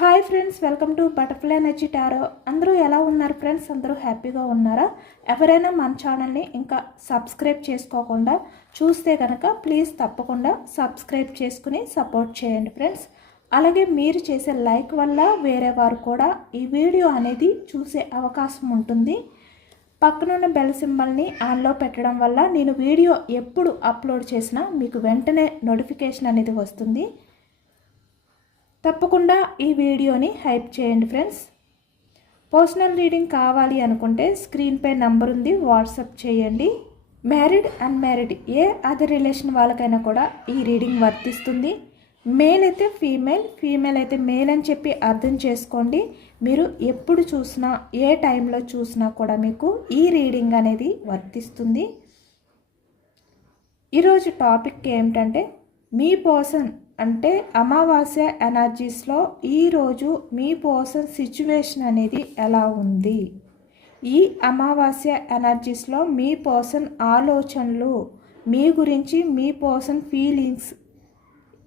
Hi friends, welcome to butterfly energy tarot. అందరూ ఎలా ఉన్నారు ఫ్రెండ్స్? అందరూ హ్యాపీగా ఉన్నారా? ఎవరైనా మన ఛానల్ని ఇంకా సబ్స్క్రైబ్ చేసుకోకుండా చూస్తే కనుక ప్లీజ్ తప్పకుండా సబ్స్క్రైబ్ చేసుకుని సపోర్ట్ చేయండి ఫ్రెండ్స్. అలాగే మీరు చేసే లైక్ వల్ల వేరే వారు కూడా ఈ వీడియో అనేది చూసే అవకాశం ఉంటుంది. పక్కనున్న బెల్ సింబల్ని ఆన్లో పెట్టడం వల్ల నేను వీడియో ఎప్పుడు అప్లోడ్ చేసినా మీకు వెంటనే నోటిఫికేషన్ అనేది వస్తుంది. తప్పకుండా ఈ వీడియోని హైప్ చేయండి ఫ్రెండ్స్. పర్సనల్ రీడింగ్ కావాలి అనుకుంటే స్క్రీన్పై నంబర్ ఉంది, వాట్సాప్ చేయండి. మ్యారీడ్ అన్మ్యారీడ్ ఏ అదర్ రిలేషన్ వాళ్ళకైనా కూడా ఈ రీడింగ్ వర్తిస్తుంది. మేల్ అయితే ఫీమేల్, ఫీమేల్ అయితే మేల్ అని చెప్పి అర్థం చేసుకోండి. మీరు ఎప్పుడు చూసినా ఏ టైంలో చూసినా కూడా మీకు ఈ రీడింగ్ అనేది వర్తిస్తుంది. ఈరోజు టాపిక్ ఏమిటంటే మీ పర్సన్ అంటే అమావాస్య ఎనర్జీస్లో ఈరోజు మీ పర్సన్ సిచ్యువేషన్ అనేది ఎలా ఉంది? ఈ అమావాస్య ఎనర్జీస్లో మీ పర్సన్ ఆలోచనలు, మీ గురించి మీ పర్సన్ ఫీలింగ్స్,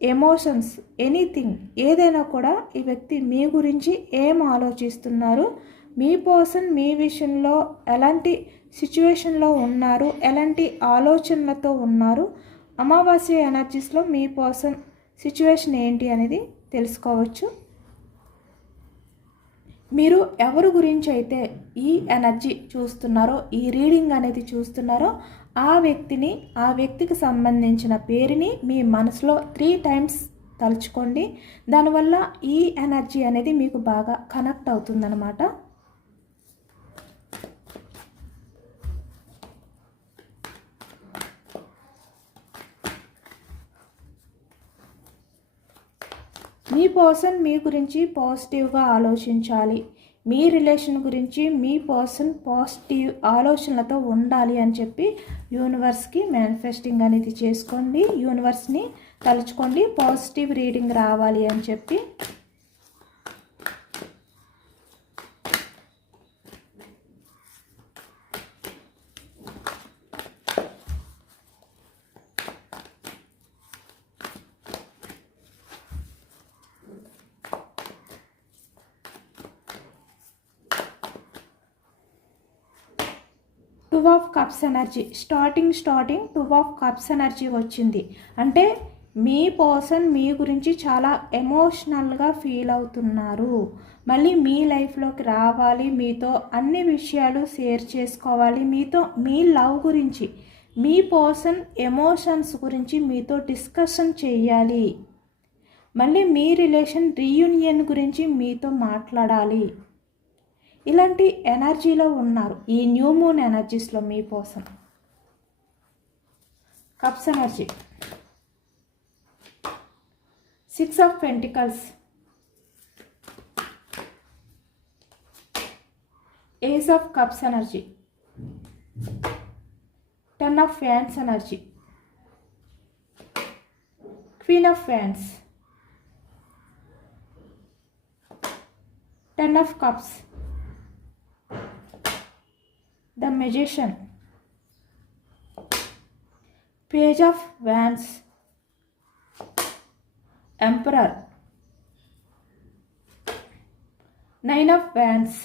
ఎమోషన్స్, ఎనీథింగ్ ఏదైనా కూడా ఈ వ్యక్తి మీ గురించి ఏం ఆలోచిస్తున్నారు, మీ పర్సన్ మీ విషయంలో ఎలాంటి సిచ్యువేషన్లో ఉన్నారు, ఎలాంటి ఆలోచనలతో ఉన్నారు, అమావాస్య ఎనర్జీస్లో మీ పర్సన్ సిచ్యువేషన్ ఏంటి అనేది తెలుసుకోవచ్చు. మీరు ఎవరి గురించి అయితే ఈ ఎనర్జీ చూస్తున్నారో, ఈ రీడింగ్ అనేది చూస్తున్నారో ఆ వ్యక్తికి సంబంధించిన పేరుని మీ మనసులో 3 times తలుచుకోండి. దానివల్ల ఈ ఎనర్జీ అనేది మీకు బాగా కనెక్ట్ అవుతుందన్నమాట. మీ పర్సన్ మీ గురించి పాజిటివ్గా ఆలోచించాలి. మీ రిలేషన్ గురించి మీ పర్సన్ పాజిటివ్ ఆలోచనలతో ఉండాలి అని చెప్పి యూనివర్స్కి మేనిఫెస్టింగ్ అనేది చేసుకోండి. యూనివర్స్ని తలుచుకోండి, పాజిటివ్ రీడింగ్ రావాలి అని చెప్పి. Two of cups energy starting 2 of cups energy వచ్చింది. అంటే మీ పర్సన్ మీ గురించి చాలా ఎమోషనల్గా ఫీల్ అవుతున్నారు. మళ్ళీ మీ లైఫ్లోకి రావాలి, మీతో అన్ని విషయాలు షేర్ చేసుకోవాలి, మీతో మీ లవ్ గురించి, మీ పర్సన్ ఎమోషన్స్ గురించి మీతో డిస్కషన్ చేయాలి. మళ్ళీ మీ రిలేషన్ రీయూనియన్ గురించి మీతో మాట్లాడాలి. ఇలాంటి ఎనర్జీలో ఉన్నారు ఈ న్యూ మూన్ ఎనర్జీస్లో మీ person. Cups energy 6 of pentacles, ace of cups energy, 10 of ఫ్యాన్స్ ఎనర్జీ, క్వీన్ ఆఫ్ ఫ్యాన్స్, 10 of cups, The Magician, Page of Wands, Emperor, 9 of Wands,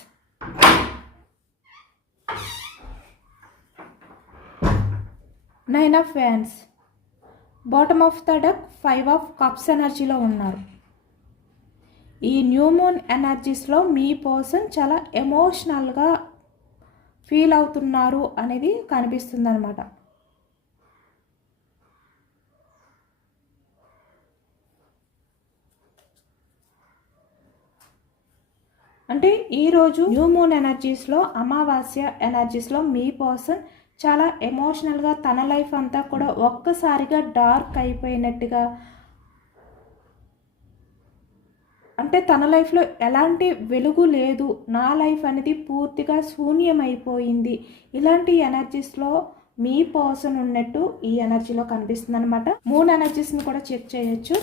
9 of Wands, Bottom of the deck, 5 of Cups ఎనర్జీలో ఉన్నారు. ఈ new moon ఎనర్జీస్లో మీ person చాలా ఎమోషనల్గా feel అవుతున్నారు అనేది కనిపిస్తుంది అనమాట. అంటే ఈరోజు న్యూ మూన్ ఎనర్జీస్లో, అమావాస్య ఎనర్జీస్లో మీ పర్సన్ చాలా ఎమోషనల్గా తన లైఫ్ అంతా కూడా ఒక్కసారిగా డార్క్ అయిపోయినట్టుగా, అంటే తన లైఫ్లో ఎలాంటి వెలుగు లేదు, నా లైఫ్ అనేది పూర్తిగా శూన్యమైపోయింది, ఇలాంటి ఎనర్జీస్లో మీ పర్సన్ ఉన్నట్టు ఈ ఎనర్జీలో కనిపిస్తుంది అనమాట. 3 ఎనర్జీస్ని కూడా చెక్ చేయొచ్చు.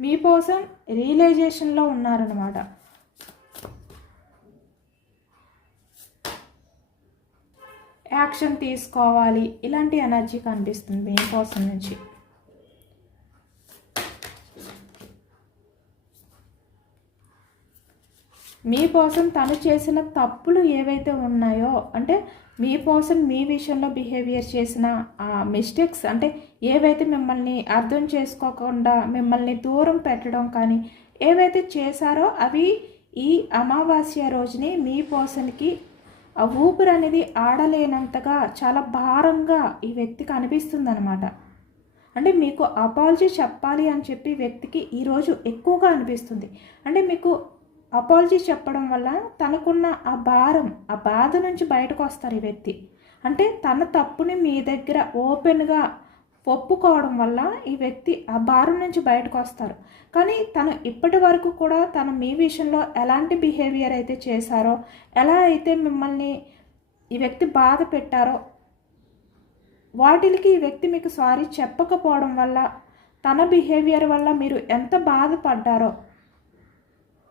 మీ పర్సన్ రియలైజేషన్లో ఉన్నారనమాట. యాక్షన్ తీసుకోవాలి, ఇలాంటి ఎనర్జీ కనిపిస్తుంది మీ పర్సన్ నుంచి. మీ పర్సన్ తను చేసిన తప్పులు ఏవైతే ఉన్నాయో, అంటే మీ పర్సన్ మీ విషయంలో బిహేవియర్ చేసిన మిస్టేక్స్, అంటే ఏవైతే మిమ్మల్ని అర్థం చేసుకోకుండా మిమ్మల్ని దూరం పెట్టడం కానీ ఏవైతే చేశారో అవి ఈ అమావాస్య రోజుని మీ పర్సన్కి ఆ ఊపిరి అనేది ఆడలేనంతగా చాలా భారంగా ఈ వ్యక్తికి అనిపిస్తుంది అనమాట. అంటే మీకు అపాలజీ చెప్పాలి అని చెప్పి వ్యక్తికి ఈరోజు ఎక్కువగా అనిపిస్తుంది. అంటే మీకు అపాలజీ చెప్పడం వల్ల తనకున్న ఆ భారం, ఆ బాధ నుంచి బయటకు వస్తారు ఈ వ్యక్తి. అంటే తన తప్పుని మీ దగ్గర ఓపెన్గా ఒప్పుకోవడం వల్ల ఈ వ్యక్తి ఆ భారం నుంచి బయటకు వస్తారు. కానీ తను ఇప్పటి వరకు కూడా తను మీ విషయంలో ఎలాంటి బిహేవియర్ అయితే చేశారో, ఎలా అయితే మిమ్మల్ని ఈ వ్యక్తి బాధ పెట్టారో వాటికి ఈ వ్యక్తి మీకు సారీ చెప్పకపోవడం వల్ల, తన బిహేవియర్ వల్ల మీరు ఎంత బాధపడ్డారో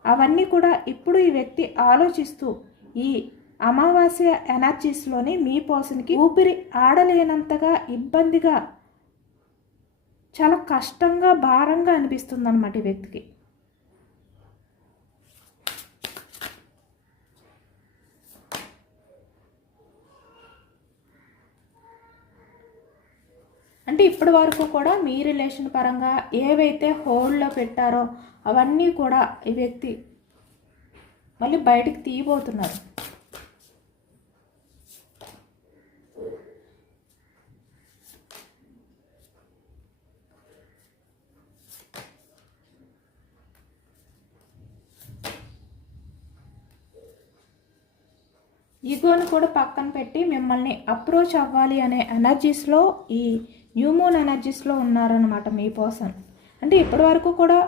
అవన్నీ కూడా ఇప్పుడు ఈ వ్యక్తి ఆలోచిస్తూ ఈ అమావాస్య ఎనర్జీస్లోని మీ పర్సన్కి ఊపిరి ఆడలేనంతగా ఇబ్బందిగా, చాలా కష్టంగా, భారంగా అనిపిస్తుంది అన్నమాట ఈ వ్యక్తికి. అంటే ఇప్పటి వరకు కూడా మీ రిలేషన్ పరంగా ఏవైతే హోల్డ్లో పెట్టారో అవన్నీ కూడా ఈ వ్యక్తి మళ్ళీ బయటికి తీయబోతున్నారు. ఈగోను కూడా పక్కన పెట్టి మిమ్మల్ని అప్రోచ్ అవ్వాలి అనే ఎనర్జీస్లో, ఈ న్యూ మూన్ ఎనర్జీస్లో ఉన్నారనమాట మీ పర్సన్. అంటే ఇప్పటి వరకు కూడా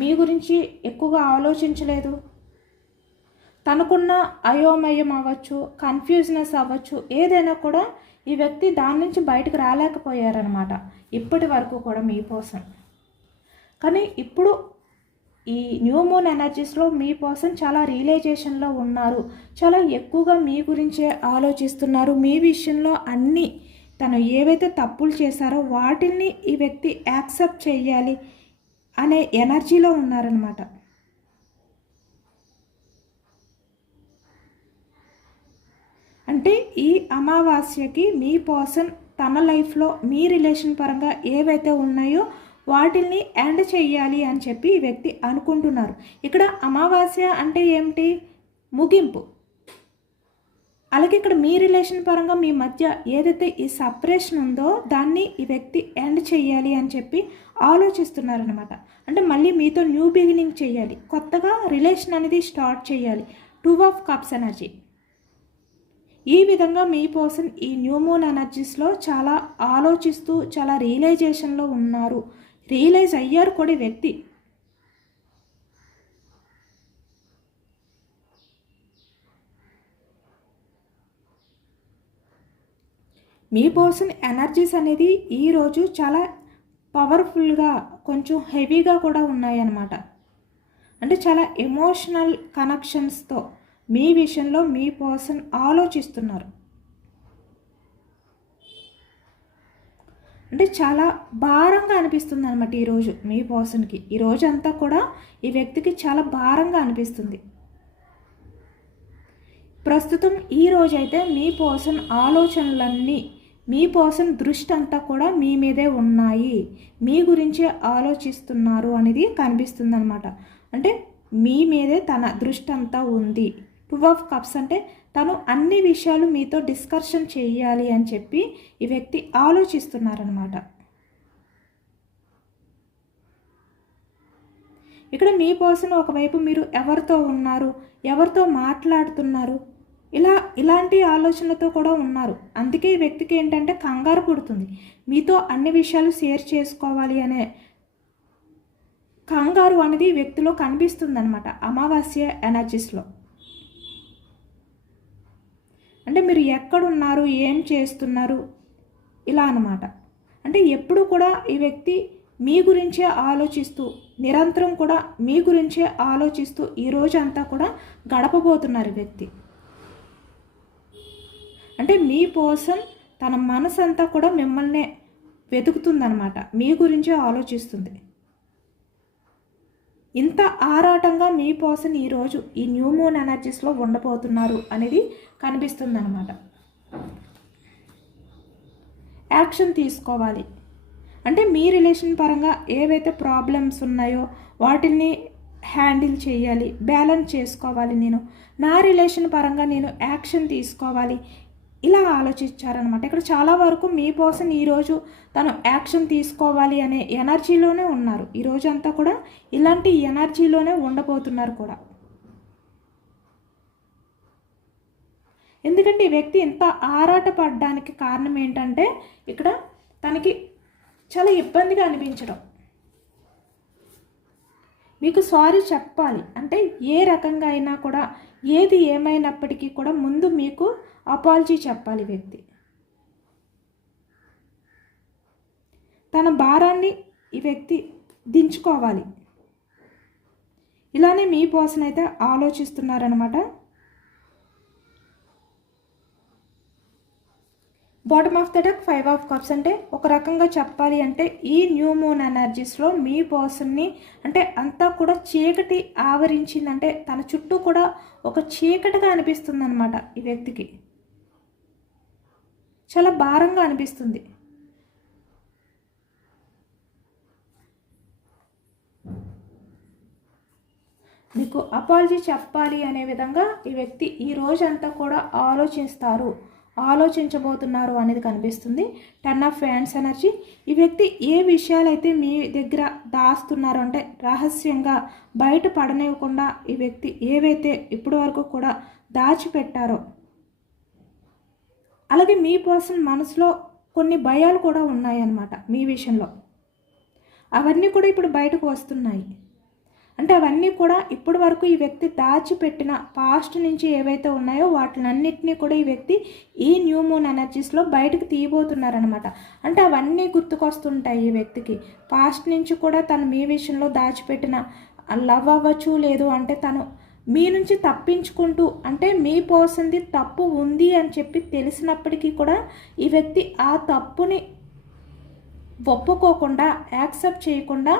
మీ గురించి ఎక్కువగా ఆలోచించలేదు. తనకున్న అయోమయం అవ్వచ్చు, కన్ఫ్యూజ్నెస్ అవ్వచ్చు, ఏదైనా కూడా ఈ వ్యక్తి దాని నుంచి బయటకు రాలేకపోయారనమాట ఇప్పటి వరకు కూడా మీ పర్సన్. కానీ ఇప్పుడు ఈ న్యూ మూన్ ఎనర్జీస్లో మీ పర్సన్ చాలా రియలైజేషన్లో ఉన్నారు. చాలా ఎక్కువగా మీ గురించే ఆలోచిస్తున్నారు. మీ విషయంలో అన్నీ తను ఏవైతే తప్పులు చేశారో వాటిని ఈ వ్యక్తి యాక్సెప్ట్ చేయాలి అనే ఎనర్జీలో ఉన్నారనమాట. అంటే ఈ అమావాస్యకి మీ పర్సన్ తన లైఫ్లో మీ రిలేషన్ పరంగా ఏవైతే ఉన్నాయో వాటిల్ని ఎండ్ చెయ్యాలి అని చెప్పి ఈ వ్యక్తి అనుకుంటున్నారు. ఇక్కడ అమావాస్య అంటే ఏమిటి? ముగింపు. అలాగే ఇక్కడ మీ రిలేషన్ పరంగా మీ మధ్య ఏదైతే ఈ సపరేషన్ ఉందో దాన్ని ఈ వ్యక్తి ఎండ్ చెయ్యాలి అని చెప్పి ఆలోచిస్తున్నారనమాట. అంటే మళ్ళీ మీతో న్యూ బిగినింగ్ చేయాలి, కొత్తగా రిలేషన్ అనేది స్టార్ట్ చేయాలి. 2 ఆఫ్ కప్స్ ఎనర్జీ. ఈ విధంగా మీ పర్సన్ ఈ న్యూ మూన్ ఎనర్జీస్లో చాలా ఆలోచిస్తూ చాలా రియలైజేషన్లో ఉన్నారు. రియలైజ్ అయ్యారు కూడా వ్యక్తి. మీ పర్సన్ ఎనర్జీస్ అనేది ఈరోజు చాలా పవర్ఫుల్గా, కొంచెం హెవీగా కూడా ఉన్నాయన్నమాట. అంటే చాలా ఎమోషనల్ కనెక్షన్స్తో మీ విషయంలో మీ పర్సన్ ఆలోచిస్తున్నారు. అంటే చాలా భారంగా అనిపిస్తుంది అనమాట ఈరోజు మీ పర్సన్కి. ఈరోజు అంతా కూడా ఈ వ్యక్తికి చాలా భారంగా అనిపిస్తుంది. ప్రస్తుతం ఈరోజైతే మీ పర్సన్ ఆలోచనలన్నీ, మీ పర్సన్ దృష్టి అంతా కూడా మీ మీదే ఉన్నాయి, మీ గురించే ఆలోచిస్తున్నారు అనేది కనిపిస్తుంది అనమాట. అంటే మీ మీదే తన దృష్టి అంతా ఉంది. 2 ఆఫ్ కప్స్ అంటే తను అన్ని విషయాలు మీతో డిస్కషన్ చేయాలి అని చెప్పి ఈ వ్యక్తి ఆలోచిస్తున్నారనమాట. ఇక్కడ మీ పర్సన్ ఒకవైపు మీరు ఎవరితో ఉన్నారు, ఎవరితో మాట్లాడుతున్నారు, ఇలాంటి ఆలోచనతో కూడా ఉన్నారు. అందుకే ఈ వ్యక్తికి ఏంటంటే కంగారు పుడుతుంది. మీతో అన్ని విషయాలు షేర్ చేసుకోవాలి అనే కంగారు అనేది వ్యక్తిలో కనిపిస్తుంది అనమాట అమావాస్య ఎనర్జీస్లో. అంటే మీరు ఎక్కడున్నారు, ఏం చేస్తున్నారు, ఇలా అన్నమాట. అంటే ఎప్పుడు కూడా ఈ వ్యక్తి మీ గురించే ఆలోచిస్తూ, నిరంతరం కూడా మీ గురించే ఆలోచిస్తూ ఈ రోజు అంతా కూడా గడపబోతున్నారు ఈ వ్యక్తి. అంటే మీ పర్సన్ తన మనసు అంతా కూడా మిమ్మల్ని వెతుకుతుందనమాట, మీ గురించే ఆలోచిస్తుంది. ఇంత ఆరాటంగా మీ పర్సన్ ఈరోజు ఈ న్యూ మూన్ ఎనర్జీస్లో ఉండబోతున్నారు అనేది కనిపిస్తుంది అనమాట. యాక్షన్ తీసుకోవాలి అంటే మీ రిలేషన్ పరంగా ఏవైతే ప్రాబ్లమ్స్ ఉన్నాయో వాటిని హ్యాండిల్ చేయాలి, బ్యాలెన్స్ చేసుకోవాలి. నా రిలేషన్ పరంగా నేను యాక్షన్ తీసుకోవాలి, ఇలా ఆలోచించారనమాట. ఇక్కడ చాలా వరకు మీ పర్సన్ ఈరోజు తను యాక్షన్ తీసుకోవాలి అనే ఎనర్జీలోనే ఉన్నారు. ఈరోజు అంతా కూడా ఇలాంటి ఎనర్జీలోనే ఉండబోతున్నారు కూడా. ఎందుకంటే ఈ వ్యక్తి ఇంత ఆరాట పడడానికి కారణం ఏంటంటే ఇక్కడ తనకి చాలా ఇబ్బందిగా అనిపించడం, మీకు సారీ చెప్పాలి అంటే ఏ రకంగా అయినా కూడా, ఏది ఏమైనప్పటికీ కూడా ముందు మీకు అపాలజీ చెప్పాలి వ్యక్తి. తన భారాన్ని ఈ వ్యక్తి దించుకోవాలి. ఇలానే మీ పర్సన్ అయితే ఆలోచిస్తున్నారనమాట. Bottom of the deck 5 of cups. అంటే ఒక రకంగా చెప్పాలి అంటే ఈ న్యూ మూన్ ఎనర్జీస్లో మీ పర్సన్ని అంటే అంతా కూడా చీకటి ఆవరించిందంటే తన చుట్టూ కూడా ఒక చీకటిగా అనిపిస్తుంది అనమాట. ఈ వ్యక్తికి చాలా భారంగా అనిపిస్తుంది. మీకు అపాలజీ చెప్పాలి అనే విధంగా ఈ వ్యక్తి ఈ రోజంతా కూడా ఆలోచించబోతున్నారు అనేది కనిపిస్తుంది. 10 ఆఫ్ ఫ్యాన్స్ ఎనర్జీ. ఈ వ్యక్తి ఏ విషయాలైతే మీ దగ్గర దాస్తున్నారు అంటే రహస్యంగా బయట పడనివ్వకుండా ఈ వ్యక్తి ఏవైతే ఇప్పటి వరకు కూడా దాచిపెట్టారో, అలాగే మీ పర్సన్ మనసులో కొన్ని భయాలు కూడా ఉన్నాయన్నమాట మీ విషయంలో. అవన్నీ కూడా ఇప్పుడు బయటకు వస్తున్నాయి. అంటే అవన్నీ కూడా ఇప్పటి వరకు ఈ వ్యక్తి దాచిపెట్టిన పాస్ట్ నుంచి ఏవైతే ఉన్నాయో వాటినన్నిటినీ కూడా ఈ వ్యక్తి ఈ న్యూ మూన్ ఎనర్జీస్లో బయటకు తీయబోతున్నారనమాట. అంటే అవన్నీ గుర్తుకొస్తుంటాయి ఈ వ్యక్తికి. పాస్ట్ నుంచి కూడా తను మీ విషయంలో దాచిపెట్టిన లవ్ అవ్వచ్చు, లేదు అంటే తను మీ నుంచి తప్పించుకుంటూ అంటే మీ పర్సన్ది తప్పు ఉంది అని చెప్పి తెలిసినప్పటికీ కూడా ఈ వ్యక్తి ఆ తప్పుని ఒప్పుకోకుండా, యాక్సెప్ట్ చేయకుండా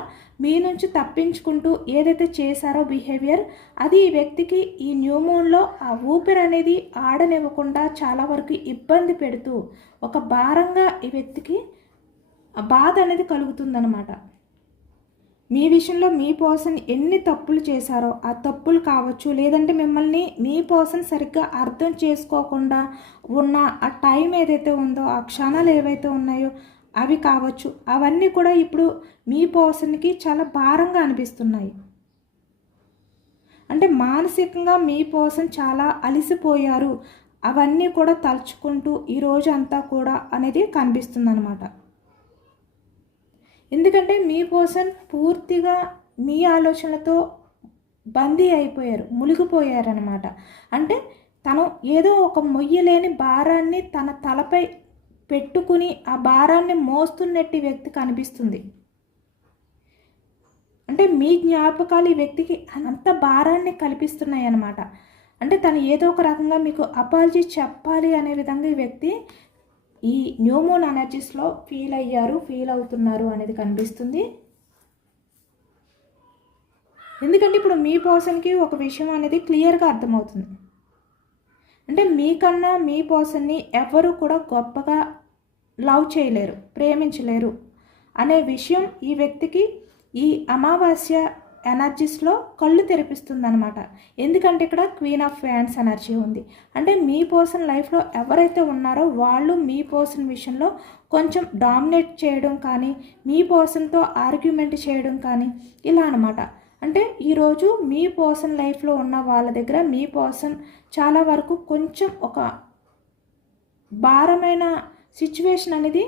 మీ నుంచి తప్పించుకుంటూ ఏదైతే చేశారో బిహేవియర్, అది ఈ వ్యక్తికి ఈ న్యూ మూన్లో ఆ ఊపిరి అనేది ఆడనివ్వకుండా చాలా వరకు ఇబ్బంది పెడుతూ ఒక భారంగా ఈ వ్యక్తికి బాధ అనేది కలుగుతుందన్నమాట. మీ విషయంలో మీ పర్సన్ ఎన్ని తప్పులు చేశారో ఆ తప్పులు కావచ్చు, లేదంటే మిమ్మల్ని మీ పర్సన్ సరిగ్గా అర్థం చేసుకోకుండా ఉన్న ఆ టైం ఏదైతే ఉందో, ఆ క్షణాలు ఏవైతే ఉన్నాయో అవి కావచ్చు, అవన్నీ కూడా ఇప్పుడు మీ పర్సన్కి చాలా భారంగా అనిపిస్తున్నాయి. అంటే మానసికంగా మీ పర్సన్ చాలా అలసిపోయారు, అవన్నీ కూడా తలుచుకుంటూ ఈరోజు అంతా కూడా అనేది కనిపిస్తుంది అనమాట. ఎందుకంటే మీ పర్సన్ పూర్తిగా మీ ఆలోచనలతో బందీ అయిపోయారు, మునిగిపోయారనమాట. అంటే తను ఏదో ఒక మొయ్యలేని భారాన్ని తన తలపై పెట్టుకుని ఆ భారాన్ని మోస్తున్నట్టు వ్యక్తి కనిపిస్తుంది. అంటే మీ జ్ఞాపకాలు ఈ వ్యక్తికి అంత భారాన్ని కల్పిస్తున్నాయి అన్నమాట. అంటే తను ఏదో ఒక రకంగా మీకు అపాలజీ చెప్పాలి అనే విధంగా ఈ వ్యక్తి ఈ న్యూ మూన్ ఎనర్జీస్లో ఫీల్ అవుతున్నారు అనేది కనిపిస్తుంది. ఎందుకంటే ఇప్పుడు మీ పర్సన్కి ఒక విషయం అనేది క్లియర్గా అర్థమవుతుంది. అంటే మీకన్నా మీ పర్సన్ని ఎవరు కూడా గొప్పగా లవ్ చేయలేరు, ప్రేమించలేరు అనే విషయం ఈ వ్యక్తికి ఈ అమావాస్య ఎనర్జీస్లో కళ్ళు తెరిపిస్తుందనమాట. ఎందుకంటే ఇక్కడ క్వీన్ ఆఫ్ ఫ్యాన్స్ ఎనర్జీ ఉంది. అంటే మీ పర్సన్ లైఫ్లో ఎవరైతే ఉన్నారో వాళ్ళు మీ పర్సన్ విషయంలో కొంచెం డామినేట్ చేయడం కానీ, మీ పర్సన్తో ఆర్గ్యుమెంట్ చేయడం కానీ ఇలా అనమాట. అంటే ఈరోజు మీ పర్సన్ లైఫ్లో ఉన్న వాళ్ళ దగ్గర మీ పర్సన్ చాలా వరకు కొంచెం ఒక భారమైన సిచ్యువేషన్ అనేది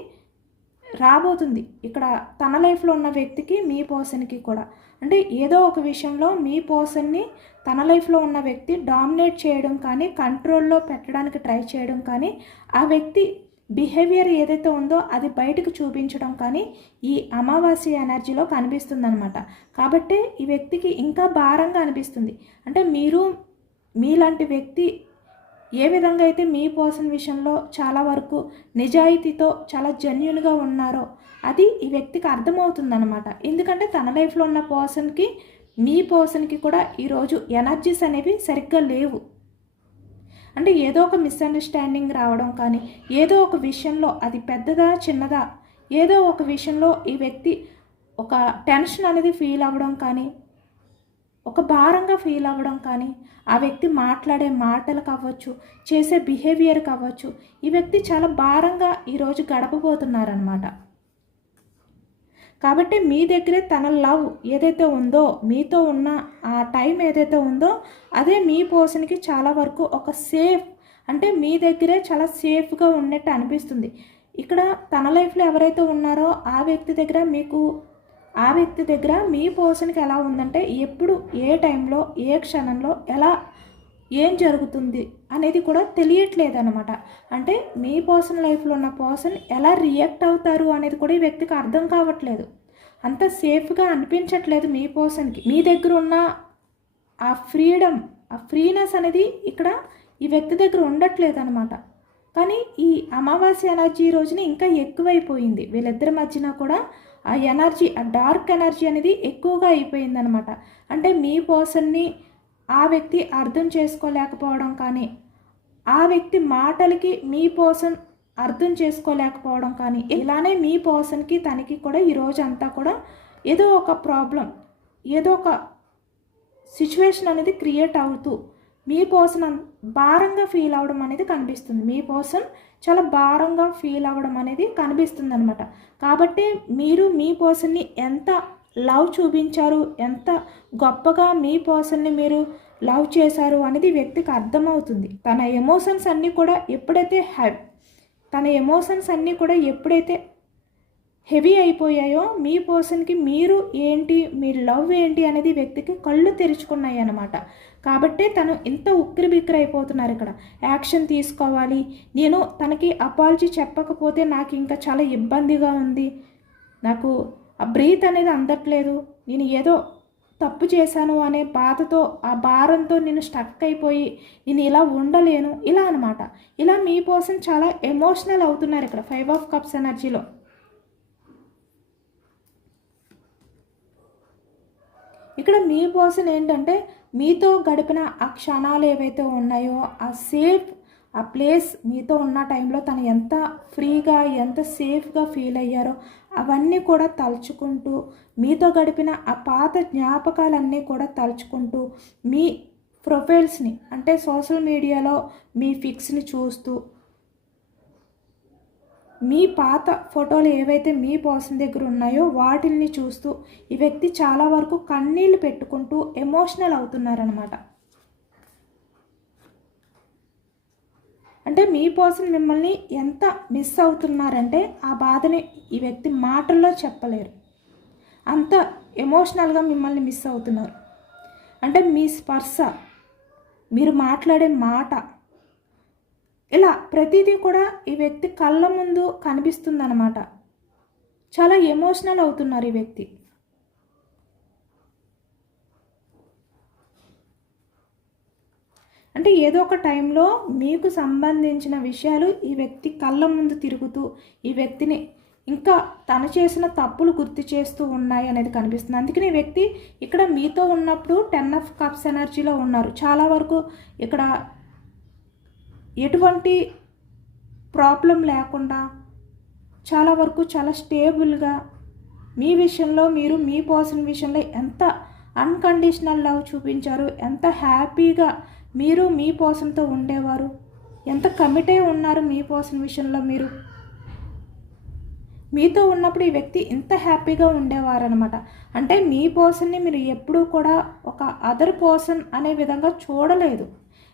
రాబోతుంది ఇక్కడ తన లైఫ్లో ఉన్న వ్యక్తికి, మీ పర్సన్కి కూడా. అంటే ఏదో ఒక విషయంలో మీ పర్సన్ని తన లైఫ్లో ఉన్న వ్యక్తి డామినేట్ చేయడం కానీ, కంట్రోల్లో పెట్టడానికి ట్రై చేయడం కానీ, ఆ వ్యక్తి బిహేవియర్ ఏదైతే ఉందో అది బయటకు చూపించడం కానీ ఈ అమావాస్య ఎనర్జీలో కనిపిస్తుందన్నమాట. కాబట్టి ఈ వ్యక్తికి ఇంకా భారంగా అనిపిస్తుంది. అంటే మీలాంటి వ్యక్తి ఏ విధంగా అయితే మీ పర్సన్ విషయంలో చాలా వరకు నిజాయితీతో చాలా జెన్యున్గా ఉన్నారో అది ఈ వ్యక్తికి అర్థమవుతుందన్నమాట. ఎందుకంటే తన లైఫ్లో ఉన్న పర్సన్కి మీ పర్సన్కి కూడా ఈరోజు ఎనర్జీస్ అనేవి సరిగ్గా లేవు. అంటే ఏదో ఒక మిస్అండర్స్టాండింగ్ రావడం కానీ, ఏదో ఒక విషయంలో అది పెద్దదా చిన్నదా ఏదో ఒక విషయంలో ఈ వ్యక్తి ఒక టెన్షన్ అనేది ఫీల్ అవ్వడం కానీ, ఒక భారంగా ఫీల్ అవ్వడం కానీ, ఆ వ్యక్తి మాట్లాడే మాటలు కావచ్చు, చేసే బిహేవియర్ కావచ్చు, ఈ వ్యక్తి చాలా భారంగా ఈరోజు గడపబోతున్నారనమాట. కాబట్టి మీ దగ్గరే తన లవ్ ఏదైతే ఉందో, మీతో ఉన్న ఆ టైం ఏదైతే ఉందో అదే మీ పర్సన్కి చాలా వరకు ఒక సేఫ్, అంటే మీ దగ్గరే చాలా సేఫ్గా ఉన్నట్టు అనిపిస్తుంది. ఇక్కడ తన లైఫ్లో ఎవరైతే ఉన్నారో ఆ వ్యక్తి దగ్గర మీ పర్సన్కి ఎలా ఉందంటే ఎప్పుడు ఏ టైంలో ఏ క్షణంలో ఎలా ఏం జరుగుతుంది అనేది కూడా తెలియట్లేదన్నమాట. అంటే మీ పర్సన్ లైఫ్లో ఉన్న పర్సన్ ఎలా రియాక్ట్ అవుతారు అనేది కూడా ఈ వ్యక్తికి అర్థం కావట్లేదు. అంత సేఫ్గా అనిపించట్లేదు మీ పర్సన్కి. మీ దగ్గర ఉన్న ఆ ఫ్రీడమ్, ఆ ఫ్రీనెస్ అనేది ఇక్కడ ఈ వ్యక్తి దగ్గర ఉండట్లేదు అనమాట. కానీ ఈ అమావాస్య ఎనర్జీ రోజున ఇంకా ఎక్కువైపోయింది. వీళ్ళిద్దరి మధ్యన కూడా ఆ ఎనర్జీ, ఆ డార్క్ ఎనర్జీ అనేది ఎక్కువగా అయిపోయిందనమాట. అంటే మీ పర్సన్ని ఆ వ్యక్తి అర్థం చేసుకోలేకపోవడం కానీ, ఆ వ్యక్తి మాటలకి మీ పర్సన్ అర్థం చేసుకోలేకపోవడం కానీ, ఇలానే మీ పర్సన్కి తనకి కూడా ఈరోజు అంతా కూడా ఏదో ఒక ప్రాబ్లం, ఏదో ఒక సిచ్యువేషన్ అనేది క్రియేట్ అవుతూ మీ పర్సన్ భారంగా ఫీల్ అవ్వడం అనేది కనిపిస్తుంది. మీ పర్సన్ చాలా భారంగా ఫీల్ అవ్వడం అనేది కనిపిస్తుంది అనమాట. కాబట్టి మీరు మీ పర్సన్ని ఎంత లవ్ చూపించారు, ఎంత గొప్పగా మీ పర్సన్ని మీరు లవ్ చేశారు అనేది వ్యక్తికి అర్థమవుతుంది. తన ఎమోషన్స్ అన్నీ కూడా ఎప్పుడైతే హెవీ అయిపోయాయో మీ పర్సన్కి మీరు ఏంటి, మీ లవ్ ఏంటి అనేది వ్యక్తికి కళ్ళు తెరుచుకున్నాయి అన్నమాట. కాబట్టి తను ఇంత ఉక్కిరిబిక్కిరి అయిపోతున్నారు. ఇక్కడ యాక్షన్ తీసుకోవాలి, నేను తనకి అపాలజీ చెప్పకపోతే నాకు ఇంకా చాలా ఇబ్బందిగా ఉంది, నాకు ఆ బ్రీత్ అనేది అందట్లేదు, నేను ఏదో తప్పు చేశాను అనే బాధతో, ఆ భారంతో నేను స్టక్ అయిపోయి నేను ఇలా ఉండలేను, ఇలా అనమాట. ఇలా మీ పర్సన్ చాలా ఎమోషనల్ అవుతున్నారు ఇక్కడ 5 ఆఫ్ కప్స్ ఎనర్జీలో. ఇక్కడ మీ పర్సన్ ఏంటంటే మీతో గడిపిన ఆ క్షణాలు ఏవైతే ఉన్నాయో, ఆ సేఫ్, ఆ ప్లేస్, మీతో ఉన్న టైంలో తను ఎంత ఫ్రీగా ఎంత సేఫ్గా ఫీల్ అయ్యారో అవన్నీ కూడా తలుచుకుంటూ, మీతో గడిపిన ఆ పాత జ్ఞాపకాలన్నీ కూడా తలుచుకుంటూ, మీ ప్రొఫైల్స్ని అంటే సోషల్ మీడియాలో మీ ఫిక్స్ని చూస్తూ, మీ పాత ఫోటోలు ఏవైతే మీ పర్సన్ దగ్గర ఉన్నాయో వాటిల్ని చూస్తూ ఈ వ్యక్తి చాలా వరకు కన్నీళ్ళు పెట్టుకుంటూ ఎమోషనల్ అవుతున్నారనమాట. అంటే మీ పర్సన్ మిమ్మల్ని ఎంత మిస్ అవుతున్నారంటే ఆ బాధని ఈ వ్యక్తి మాటల్లో చెప్పలేరు, అంత ఎమోషనల్గా మిమ్మల్ని మిస్ అవుతున్నారు. అంటే మీ స్పర్శ, మీరు మాట్లాడే మాట, ఇలా ప్రతిదీ కూడా ఈ వ్యక్తి కళ్ళ ముందు కనిపిస్తుందన్నమాట. చాలా ఎమోషనల్ అవుతున్నారు ఈ వ్యక్తి. అంటే ఏదో ఒక టైంలో మీకు సంబంధించిన విషయాలు ఈ వ్యక్తి కళ్ళ ముందు తిరుగుతూ ఈ వ్యక్తిని ఇంకా తను చేసిన తప్పులు గుర్తు చేస్తూ ఉన్నాయి అనేది కనిపిస్తుంది. అందుకని ఈ వ్యక్తి ఇక్కడ మీతో ఉన్నప్పుడు 10 ఆఫ్ కప్స్ ఎనర్జీలో ఉన్నారు. చాలా వరకు ఇక్కడ ఎటువంటి ప్రాబ్లం లేకుండా చాలా వరకు చాలా స్టేబుల్గా మీ విషయంలో, మీరు మీ పర్సన్ విషయంలో ఎంత అన్కండిషనల్ లవ్ చూపించారు, ఎంత హ్యాపీగా మీరు మీ పర్సన్తో ఉండేవారు, ఎంత కమిట్ అయి ఉన్నారు మీ పర్సన్ విషయంలో. మీరు మీతో ఉన్నప్పుడు ఈ వ్యక్తి ఇంత హ్యాపీగా ఉండేవారు అనమాట. అంటే మీ పర్సన్ని మీరు ఎప్పుడూ కూడా ఒక అదర్ పర్సన్ అనే విధంగా చూడలేదు,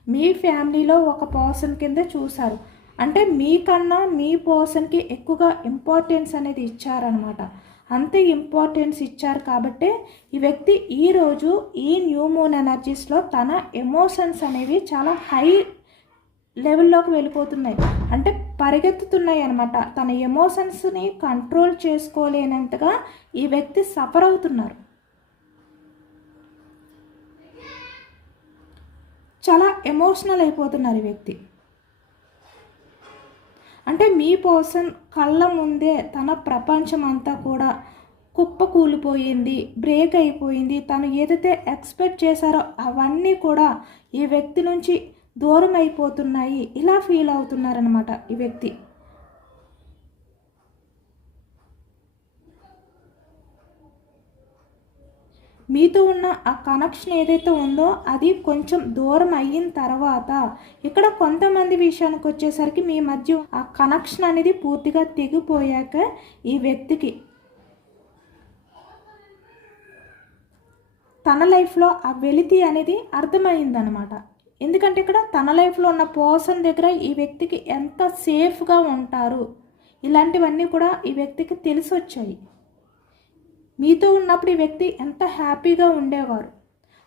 మీ ఫ్యామిలీలో ఒక పర్సన్ కింద చూశారు. అంటే మీకన్నా మీ పర్సన్కి ఎక్కువగా ఇంపార్టెన్స్ అనేది ఇచ్చారనమాట. అంతే ఇంపార్టెన్స్ ఇచ్చారు కాబట్టే ఈ వ్యక్తి ఈరోజు ఈ న్యూ మూన్ ఎనర్జీస్లో తన ఎమోషన్స్ అనేవి చాలా హై లెవెల్లోకి వెళ్ళిపోతున్నాయి, అంటే పరిగెత్తుతున్నాయి అనమాట. తన ఎమోషన్స్ని కంట్రోల్ చేసుకోలేనంతగా ఈ వ్యక్తి సఫర్ అవుతున్నారు. చాలా ఎమోషనల్ అయిపోతున్నారు ఈ వ్యక్తి. అంటే మీ పర్సన్ కళ్ళ ముందే తన ప్రపంచం అంతా కూడా కుప్ప కూలిపోయింది, బ్రేక్ అయిపోయింది. తను ఏదైతే ఎక్స్పెక్ట్ చేశారో అవన్నీ కూడా ఈ వ్యక్తి నుంచి దూరం అయిపోతున్నాయి. ఇలా ఫీల్ అవుతున్నారనమాట ఈ వ్యక్తి. మీతో ఉన్న ఆ కనెక్షన్ ఏదైతే ఉందో అది కొంచెం దూరం అయిన తర్వాత ఇక్కడ కొంతమంది విషయానికి వచ్చేసరికి మీ మధ్య ఆ కనెక్షన్ అనేది పూర్తిగా తెగిపోయాక ఈ వ్యక్తికి తన లైఫ్లో ఆ వెలితి అనేది అర్థమైందనమాట. ఎందుకంటే ఇక్కడ తన లైఫ్లో ఉన్న పర్సన్ దగ్గర ఈ వ్యక్తికి ఎంత సేఫ్గా ఉంటారు, ఇలాంటివన్నీ కూడా ఈ వ్యక్తికి తెలిసి వచ్చాయి. మీతో ఉన్నప్పుడు ఈ వ్యక్తి ఎంత హ్యాపీగా ఉండేవారు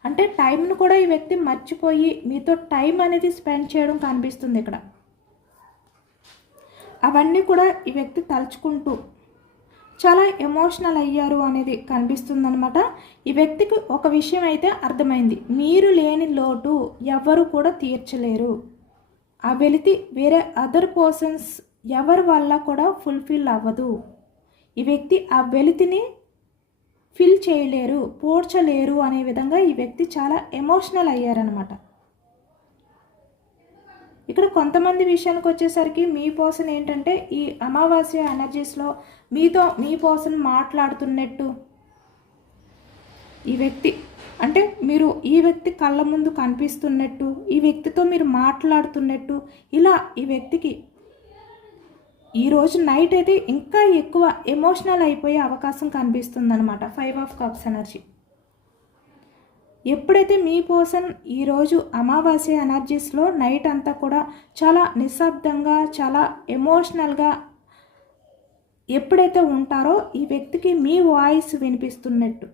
అంటే టైంను కూడా ఈ వ్యక్తి మర్చిపోయి మీతో టైం అనేది స్పెండ్ చేయడం కనిపిస్తుంది ఇక్కడ. అవన్నీ కూడా ఈ వ్యక్తి తలుచుకుంటూ చాలా ఎమోషనల్ అయ్యారు అనేది కనిపిస్తుందనమాట. ఈ వ్యక్తికి ఒక విషయం అయితే అర్థమైంది, మీరు లేని లోటు ఎవరు కూడా తీర్చలేరు. ఆ వెలితి వేరే అదర్ పర్సన్స్ ఎవరి వల్ల కూడా ఫుల్ఫిల్ అవ్వదు. ఈ వ్యక్తి ఆ వెలితిని ఫిల్ చేయలేరు, పోడ్చలేరు అనే విధంగా ఈ వ్యక్తి చాలా ఎమోషనల్ అయ్యారనమాట. ఇక్కడ కొంతమంది విషయానికి వచ్చేసరికి మీ పర్సన్ ఏంటంటే ఈ అమావాస్య ఎనర్జీస్లో మీతో మీ పర్సన్ మాట్లాడుతున్నట్టు ఈ వ్యక్తి అంటే మీరు ఈ వ్యక్తి కళ్ళ ముందు కనిపిస్తున్నట్టు, ఈ వ్యక్తితో మీరు మాట్లాడుతున్నట్టు ఇలా ఈ వ్యక్తికి ఈరోజు నైట్ అయితే ఇంకా ఎక్కువ ఎమోషనల్ అయిపోయే అవకాశం కనిపిస్తుంది అనమాట. 5 ఆఫ్ కప్స్ ఎనర్జీ. ఎప్పుడైతే మీ పర్సన్ ఈరోజు అమావాస్య ఎనర్జీస్లో నైట్ అంతా కూడా చాలా నిశ్శబ్దంగా చాలా ఎమోషనల్గా ఎప్పుడైతే ఉంటారో ఈ వ్యక్తికి మీ వాయిస్ వినిపిస్తున్నట్టు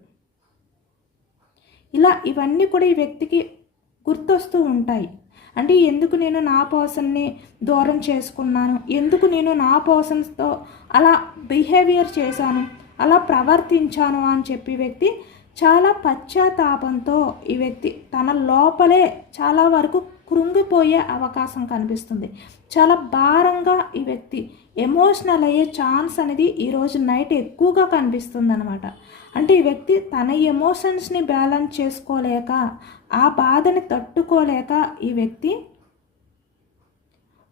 ఇలా ఇవన్నీ కూడా ఈ వ్యక్తికి గుర్తొస్తూ ఉంటాయి. అంటే ఎందుకు నేను నా పర్సన్ని దూరం చేసుకున్నాను, ఎందుకు నేను నా పర్సన్స్తో అలా బిహేవియర్ చేశాను, అలా ప్రవర్తించాను అని చెప్పి వ్యక్తి చాలా పశ్చాత్తాపంతో ఈ వ్యక్తి తన లోపలే చాలా వరకు కృంగిపోయే అవకాశం కనిపిస్తుంది. చాలా భారంగా ఈ వ్యక్తి ఎమోషనల్ అయ్యే ఛాన్స్ అనేది ఈరోజు నైట్ ఎక్కువగా కనిపిస్తుంది అనమాట. అంటే ఈ వ్యక్తి తన ఎమోషన్స్ని బ్యాలెన్స్ చేసుకోలేక ఆ బాధని తట్టుకోలేక ఈ వ్యక్తి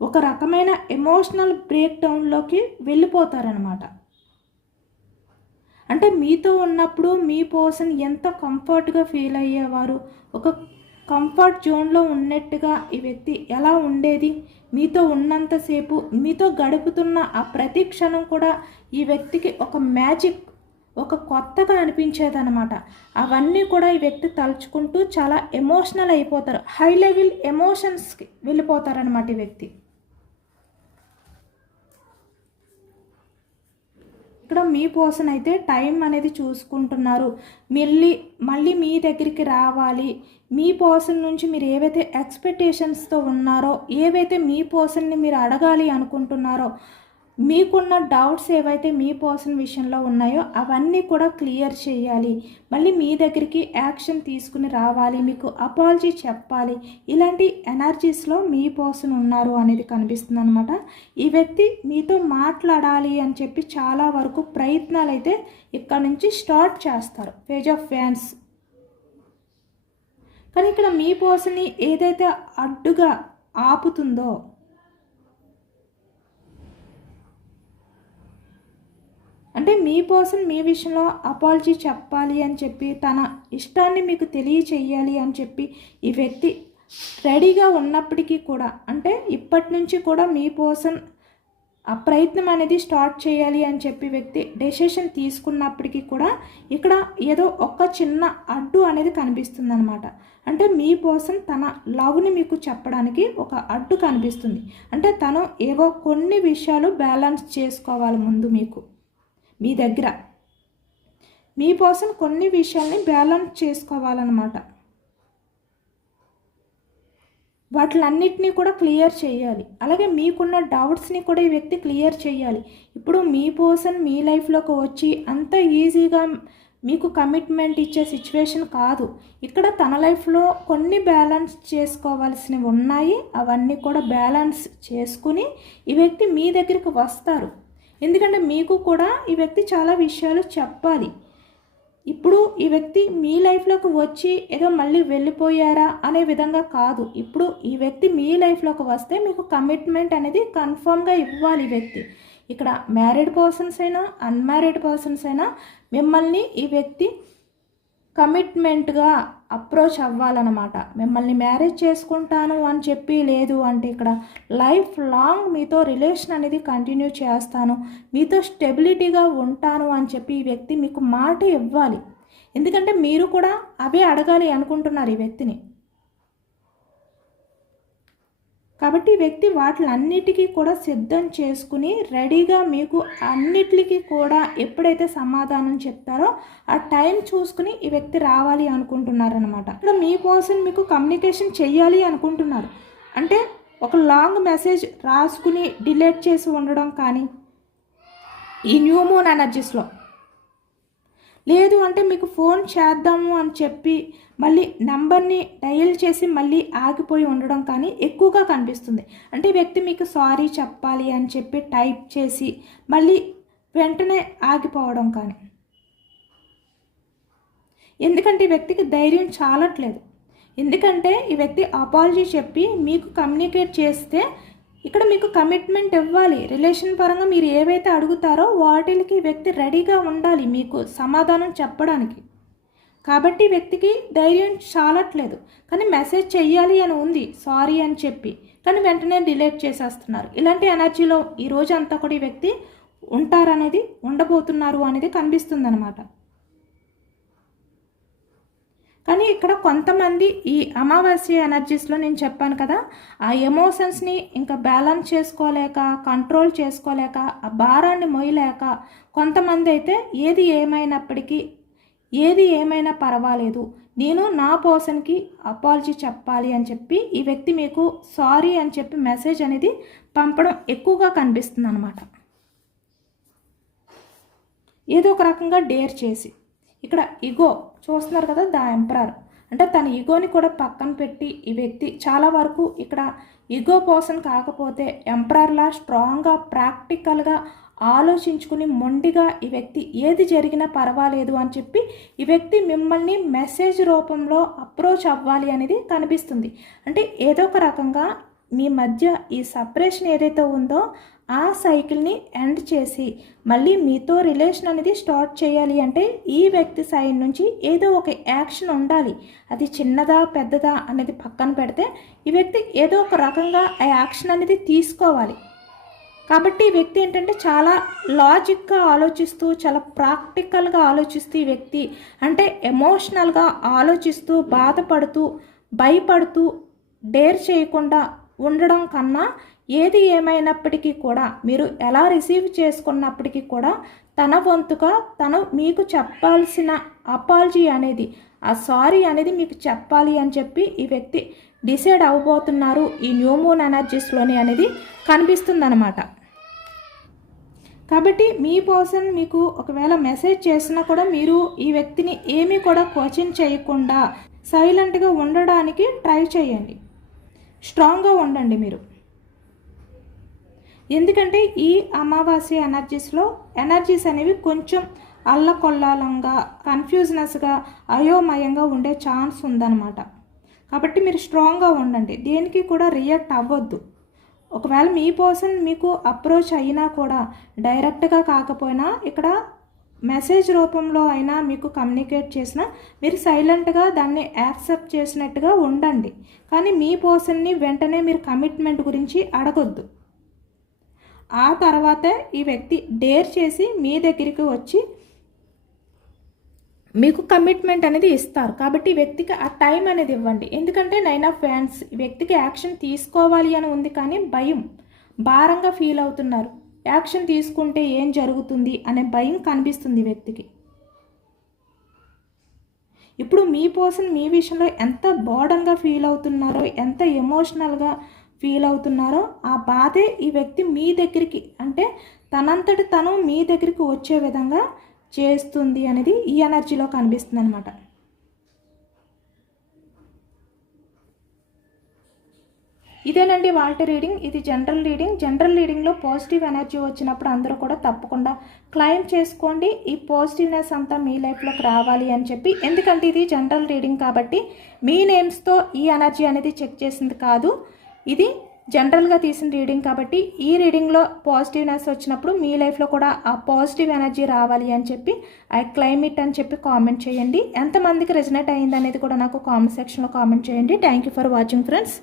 ఒక రకమైన ఎమోషనల్ బ్రేక్ డౌన్లోకి వెళ్ళిపోతారనమాట. అంటే మీతో ఉన్నప్పుడు మీ పర్సన్ ఎంత కంఫర్ట్గా ఫీల్ అయ్యేవారు, ఒక కంఫర్ట్ జోన్లో ఉన్నట్టుగా ఈ వ్యక్తి ఎలా ఉండేది, మీతో ఉన్నంతసేపు మీతో గడుపుతున్న ఆ ప్రతి క్షణం కూడా ఈ వ్యక్తికి ఒక మ్యాజిక్, ఒక కొత్తగా అనిపించేదన్నమాట. అవన్నీ కూడా ఈ వ్యక్తి తలుచుకుంటూ చాలా ఎమోషనల్ అయిపోతారు, హై లెవెల్ ఎమోషన్స్కి వెళ్ళిపోతారనమాట ఈ వ్యక్తి. ఇక్కడ మీ పర్సన్ అయితే టైం అనేది చూసుకుంటున్నారు, మళ్ళీ మీ దగ్గరికి రావాలి. మీ పర్సన్ నుంచి మీరు ఏవైతే ఎక్స్పెక్టేషన్స్తో ఉన్నారో, ఏవైతే మీ పర్సన్ని మీరు అడగాలి అనుకుంటున్నారో, మీకున్న డౌట్స్ ఏవైతే మీ పర్సన్ విషయంలో ఉన్నాయో అవన్నీ కూడా క్లియర్ చేయాలి. మళ్ళీ మీ దగ్గరికి యాక్షన్ తీసుకుని రావాలి, మీకు అపాలజీ చెప్పాలి. ఇలాంటి ఎనర్జీస్లో మీ పర్సన్ ఉన్నారు అనేది కనిపిస్తుంది అనమాట. ఈ వ్యక్తి మీతో మాట్లాడాలి అని చెప్పి చాలా వరకు ప్రయత్నాలు అయితే ఇక్కడ నుంచి స్టార్ట్ చేస్తారు. Page of fans. కానీ ఇక్కడ మీ పర్సన్ని ఏదైతే అడ్డుగా ఆపుతుందో, అంటే మీ పర్సన్ మీ విషయంలో అపాలజీ చెప్పాలి అని చెప్పి తన ఇష్టాన్ని మీకు తెలియచేయాలి అని చెప్పి ఈ వ్యక్తి రెడీగా ఉన్నప్పటికీ కూడా, అంటే ఇప్పటి నుంచి కూడా మీ పర్సన్ ఆ ప్రయత్నం అనేది స్టార్ట్ చేయాలి అని చెప్పి వ్యక్తి డెసిషన్ తీసుకున్నప్పటికీ కూడా ఇక్కడ ఏదో ఒక చిన్న అడ్డు అనేది కనిపిస్తుంది అనమాట. అంటే మీ పర్సన్ తన లవ్ని మీకు చెప్పడానికి ఒక అడ్డు కనిపిస్తుంది. అంటే తను ఏవో కొన్ని విషయాలు బ్యాలెన్స్ చేసుకోవాలి ముందు మీ దగ్గర. మీ పర్సన్ కొన్ని విషయాల్ని బ్యాలెన్స్ చేసుకోవాలన్నమాట. వాటిలన్నిటినీ కూడా క్లియర్ చేయాలి. అలాగే మీకున్న డౌట్స్ని కూడా ఈ వ్యక్తి క్లియర్ చేయాలి. ఇప్పుడు మీ పర్సన్ మీ లైఫ్లోకి వచ్చి అంత ఈజీగా మీకు కమిట్మెంట్ ఇచ్చే సిచ్యువేషన్ కాదు. ఇక్కడ తన లైఫ్లో కొన్ని బ్యాలెన్స్ చేసుకోవాల్సినవి ఉన్నాయి. అవన్నీ కూడా బ్యాలెన్స్ చేసుకుని ఈ వ్యక్తి మీ దగ్గరికి వస్తారు. ఎందుకంటే మీకు కూడా ఈ వ్యక్తి చాలా విషయాలు చెప్పాలి. ఇప్పుడు ఈ వ్యక్తి మీ లైఫ్లోకి వచ్చి ఏదో మళ్ళీ వెళ్ళిపోయారా అనే విధంగా కాదు. ఇప్పుడు ఈ వ్యక్తి మీ లైఫ్లోకి వస్తే మీకు కమిట్మెంట్ అనేది కన్ఫర్మ్గా ఇవ్వాలి. ఈ వ్యక్తి ఇక్కడ మ్యారీడ్ పర్సన్స్ అయినా అన్మ్యారీడ్ పర్సన్స్ అయినా మిమ్మల్ని ఈ వ్యక్తి కమిట్మెంట్గా అప్రోచ్ అవ్వాలన్నమాట. మిమ్మల్ని మ్యారేజ్ చేసుకుంటాను అని చెప్పి, లేదు అంటే ఇక్కడ లైఫ్ లాంగ్ మీతో రిలేషన్ అనేది కంటిన్యూ చేస్తాను, మీతో స్టెబిలిటీగా ఉంటాను అని చెప్పి ఈ వ్యక్తి మీకు మాట ఇవ్వాలి. ఎందుకంటే మీరు కూడా అవే అడగాలి అనుకుంటున్నారు ఈ వ్యక్తిని. కాబట్టి ఈ వ్యక్తి వాటిలన్నిటికీ కూడా సిద్ధం చేసుకుని రెడీగా మీకు అన్నిటికీ కూడా ఎప్పుడైతే సమాధానం చెప్తారో ఆ టైం చూసుకుని ఈ వ్యక్తి రావాలి అనుకుంటున్నారనమాట. ఇక్కడ మీ పర్సన్ మీకు కమ్యూనికేషన్ చెయ్యాలి అనుకుంటున్నారు. అంటే ఒక లాంగ్ మెసేజ్ రాసుకుని డిలీట్ చేసి ఉండడం కానీ ఈ న్యూ మూన్ ఎనర్జీస్లో, లేదు అంటే మీకు ఫోన్ చేద్దాము అని చెప్పి మళ్ళీ నెంబర్ని డయల్ చేసి మళ్ళీ ఆగిపోయి ఉండడం కానీ ఎక్కువగా కనిపిస్తుంది. అంటే ఈ వ్యక్తి మీకు సారీ చెప్పాలి అని చెప్పి టైప్ చేసి మళ్ళీ వెంటనే ఆగిపోవడం కానీ. ఎందుకంటే ఈ వ్యక్తికి ధైర్యం చాలట్లేదు. ఎందుకంటే ఈ వ్యక్తి అపాలజీ చెప్పి మీకు కమ్యూనికేట్ చేస్తే ఇక్కడ మీకు కమిట్మెంట్ ఇవ్వాలి. రిలేషన్ పరంగా మీరు ఏవైతే అడుగుతారో వాటికి వ్యక్తి రెడీగా ఉండాలి మీకు సమాధానం చెప్పడానికి. కాబట్టి వ్యక్తికి ధైర్యం చాలట్లేదు. కానీ మెసేజ్ చెయ్యాలి అని ఉంది సారీ అని చెప్పి, కానీ వెంటనే డిలీట్ చేసేస్తున్నారు. ఇలాంటి ఎనర్జీలో ఈ రోజు అంతా కూడా ఈ వ్యక్తి ఉంటారనేది, ఉండబోతున్నారు అనేది కనిపిస్తుంది అనమాట. కానీ ఇక్కడ కొంతమంది ఈ అమావాస్య ఎనర్జీస్లో నేను చెప్పాను కదా, ఆ ఎమోషన్స్ని ఇంకా బ్యాలెన్స్ చేసుకోలేక, కంట్రోల్ చేసుకోలేక, ఆ భారాన్ని మోయలేక కొంతమంది అయితే ఏది ఏమైనా పర్వాలేదు, నేను నా పర్సన్కి అపాలజీ చెప్పాలి అని చెప్పి ఈ వ్యక్తి మీకు సారీ అని చెప్పి మెసేజ్ అనేది పంపడం ఎక్కువగా కనిపిస్తుంది అనమాట. ఏదో ఒక రకంగా డేర్ చేసి. ఇక్కడ ఇగో చూస్తున్నారు కదా, ద ఎంపరర్ అంటే తన ఈగోని కూడా పక్కన పెట్టి ఈ వ్యక్తి చాలా వరకు ఇక్కడ ఈగో పర్సన్ కాకపోతే ఎంపరర్లా స్ట్రాంగ్గా ప్రాక్టికల్గా ఆలోచించుకుని మొండిగా ఈ వ్యక్తి ఏది జరిగినా పర్వాలేదు అని చెప్పి ఈ వ్యక్తి మిమ్మల్ని మెసేజ్ రూపంలో అప్రోచ్ అవ్వాలి అనేది కనిపిస్తుంది. అంటే ఏదో ఒక రకంగా మీ మధ్య ఈ సపరేషన్ ఏదైతే ఉందో ఆ సైకిల్ని ఎండ్ చేసి మళ్ళీ మీతో రిలేషన్ అనేది స్టార్ట్ చేయాలి అంటే ఈ వ్యక్తి సైడ్ నుంచి ఏదో ఒక యాక్షన్ ఉండాలి. అది చిన్నదా పెద్దదా అనేది పక్కన పెడితే ఈ వ్యక్తి ఏదో ఒక రకంగా ఆ యాక్షన్ అనేది తీసుకోవాలి. కాబట్టి ఈ వ్యక్తి ఏంటంటే చాలా లాజిక్గా ఆలోచిస్తూ, చాలా ప్రాక్టికల్గా ఆలోచిస్తూ ఈ వ్యక్తి అంటే ఎమోషనల్గా ఆలోచిస్తూ, బాధపడుతూ, భయపడుతూ, డేర్ చేయకుండా ఉండడం కన్నా ఏది ఏమైనప్పటికీ కూడా మీరు ఎలా రిసీవ్ చేసుకున్నప్పటికీ కూడా తన వంతుగా తను మీకు చెప్పాల్సిన అపాలజీ అనేది, ఆ సారీ అనేది మీకు చెప్పాలి అని చెప్పి ఈ వ్యక్తి డిసైడ్ అవ్వబోతున్నారు ఈ న్యూ మూన్ ఎనర్జీస్లోని అనేది కనిపిస్తుందన్నమాట. కాబట్టి మీ పర్సన్ మీకు ఒకవేళ మెసేజ్ చేసినా కూడా మీరు ఈ వ్యక్తిని ఏమీ కూడా క్వశ్చన్ చేయకుండా సైలెంట్గా ఉండడానికి ట్రై చేయండి. స్ట్రాంగ్గా ఉండండి మీరు. ఎందుకంటే ఈ అమావాస్య ఎనర్జీస్ అనేవి కొంచెం అల్లకొల్లాలంగా, కన్ఫ్యూజనెస్గా, అయోమయంగా ఉండే ఛాన్స్ ఉందన్నమాట. కాబట్టి మీరు స్ట్రాంగ్గా ఉండండి, దేనికి కూడా రియాక్ట్ అవ్వద్దు. ఒకవేళ మీ పర్సన్ మీకు అప్రోచ్ అయినా కూడా డైరెక్ట్గా కాకపోయినా ఇక్కడ మెసేజ్ రూపంలో అయినా మీకు కమ్యూనికేట్ చేసినా మీరు సైలెంట్గా దాన్ని యాక్సెప్ట్ చేసినట్టుగా ఉండండి. కానీ మీ పర్సన్ని వెంటనే మీరు కమిట్మెంట్ గురించి అడగొద్దు. ఆ తర్వాతే ఈ వ్యక్తి డేర్ చేసి మీ దగ్గరికి వచ్చి మీకు కమిట్మెంట్ అనేది ఇస్తారు. కాబట్టి ఈ వ్యక్తికి ఆ టైం అనేది ఇవ్వండి. ఎందుకంటే 9 ఆఫ్ వ్యాండ్స్ ఈ వ్యక్తికి యాక్షన్ తీసుకోవాలి అని ఉంది, కానీ భయం, భారంగా ఫీల్ అవుతున్నారు. యాక్షన్ తీసుకుంటే ఏం జరుగుతుంది అనే భయం కనిపిస్తుంది వ్యక్తికి. ఇప్పుడు మీ పర్సన్ మీ విషయంలో ఎంత బర్డన్గా ఫీల్ అవుతున్నారో, ఎంత ఎమోషనల్గా ఫీల్ అవుతున్నారో ఆ బాధే ఈ వ్యక్తి మీ దగ్గరికి అంటే తనంతటి తను మీ దగ్గరికి వచ్చే విధంగా చేస్తుంది అనేది ఈ ఎనర్జీలో కనిపిస్తుంది అనమాట. ఇదేనండి వాళ్ళ రీడింగ్. ఇది జనరల్ రీడింగ్. జనరల్ రీడింగ్లో పాజిటివ్ ఎనర్జీ వచ్చినప్పుడు అందరూ కూడా తప్పకుండా క్లైమ్ చేసుకోండి. ఈ పాజిటివ్నెస్ అంతా మీ లైఫ్లోకి రావాలి అని చెప్పి. ఎందుకంటే ఇది జనరల్ రీడింగ్ కాబట్టి మీ నేమ్స్తో ఈ ఎనర్జీ అనేది చెక్ చేసింది కాదు. ఇది జనరల్గా తీసిన రీడింగ్ కాబట్టి ఈ రీడింగ్లో పాజిటివ్నెస్ వచ్చినప్పుడు మీ లైఫ్లో కూడా ఆ పాజిటివ్ ఎనర్జీ రావాలి అని చెప్పి ఐ క్లైమ్ ఇట్ అని చెప్పి కామెంట్ చేయండి. ఎంతమందికి రెజనేట్ అయ్యింది అనేది కూడా నాకు కామెంట్ సెక్షన్లో కామెంట్ చేయండి. Thank you for watching friends.